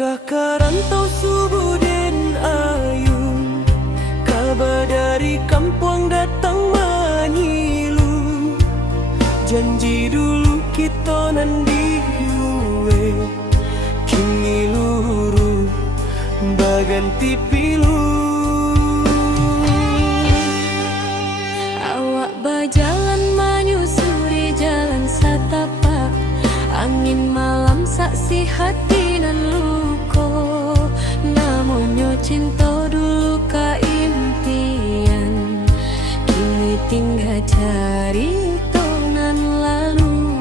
Apakah karantau subuh den ayu, kabar dari kampung datang menyilu. Janji dulu kita nan diuwe, kini luru baganti pilu. Awak berjalan menyusuri jalan setapak, angin malam saksi hati nan luko. Namunnya cinta dulu ka impian, kini tinggal cari nan lalu.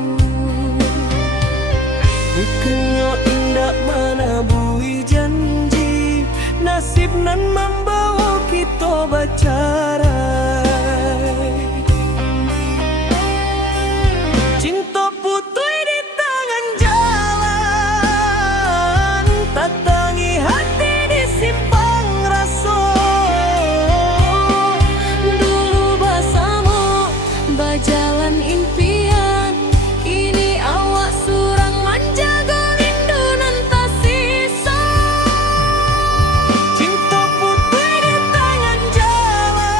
Bukannya indah menabui janji, nasib nan membawa kita bercerai. Cinta putui di tangan jalan, tatangi hati di simpang rasa. Dulu bersama berjalan impian, kini awak surang menjaga rindu nan tak sisa. Cinta putui di tangan jalan,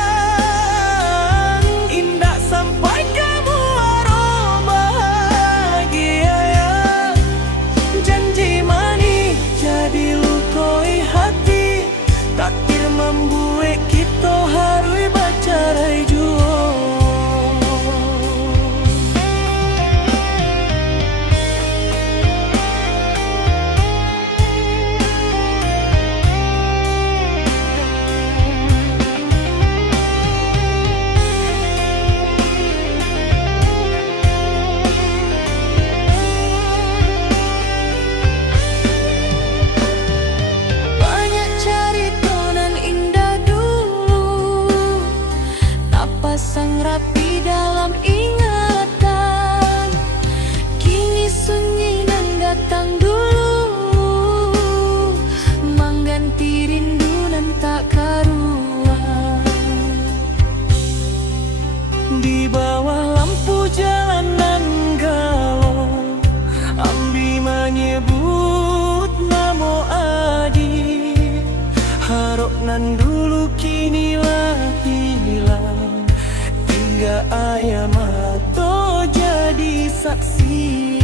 indah sampai kamu arah bahagia ya. Janji manis jadi lukai hati, takdir membuat kita harus bercerai jua. Banyak cerita nan indah dulu, tak pasang rapi dalam ingatan. Kini sunyi nan datang dulu, mengganti rindu nan tak karuan. Di bawah lampu jalanan galau, Ambi menyebut nama Adi. Harap nan dulu kini lah hilang, tinggal ayam mata jadi saksi.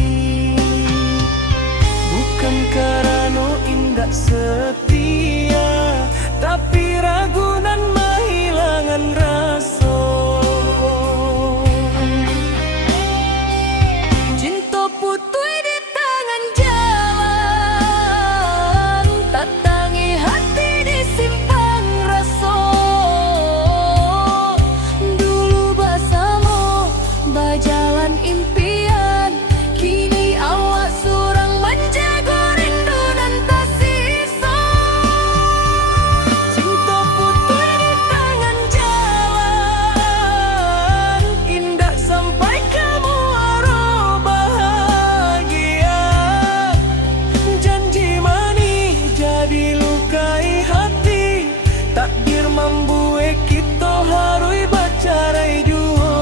Bukan karena indah setia, tapi ragu nan menghilangkan rasa. Cinta putui di tangan jalan, tatangi hati di simpang rasa. Dulu bersama berjalan impian, kini awak surang menjaga rindu dan tak sisa. Cinta putui di tangan jalan, indah sampai kamu arah bahagia. Janji manis jadi lukai hati, takdir membuat kita harus bercerai jua.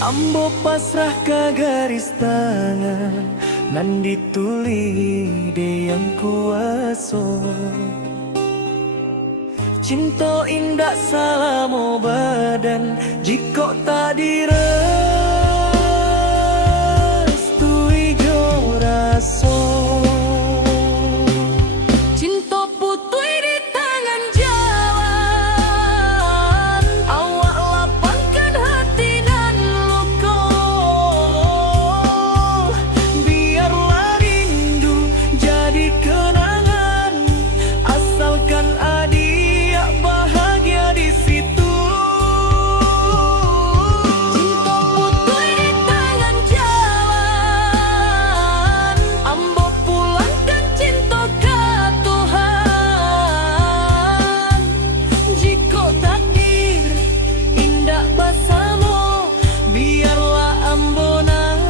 Ambo pasrah ke garis tangan, nan ditulis de yang kuasa. Cinta indah salamo badan, jika tak direstui jo rasa. Cinta putui di tangan jalan, awak lapangkan hati dan luka. Biarlah rindu jadi kenangan, asalkan adia bahagia di situ. Cinta putui di tangan jalan, ambo pulangkan cinta ke Tuhan. Jika takdir indah bersama, Biarlah ambonan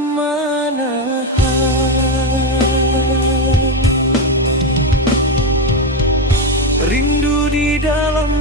manahan. Rindu di dalam